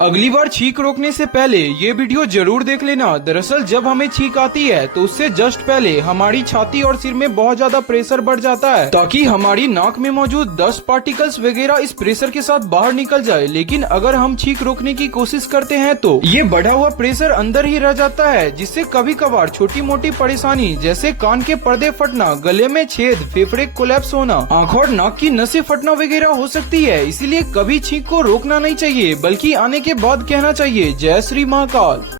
अगली बार छींक रोकने से पहले ये वीडियो जरूर देख लेना। दरअसल जब हमें छींक आती है तो उससे जस्ट पहले हमारी छाती और सिर में बहुत ज्यादा प्रेशर बढ़ जाता है, ताकि हमारी नाक में मौजूद डस्ट पार्टिकल्स वगैरह इस प्रेशर के साथ बाहर निकल जाए। लेकिन अगर हम छींक रोकने की कोशिश करते हैं तो ये बढ़ा हुआ प्रेशर अंदर ही रह जाता है, जिससे कभी कभार छोटी मोटी परेशानी जैसे कान के पर्दे फटना, गले में छेद, फेफड़े कोलैप्स होना, आँख और नाक की नसें फटना वगैरह हो सकती है। इसीलिए कभी छींक को रोकना नहीं चाहिए, बल्कि आने के बाद कहना चाहिए, जय श्री महाकाल।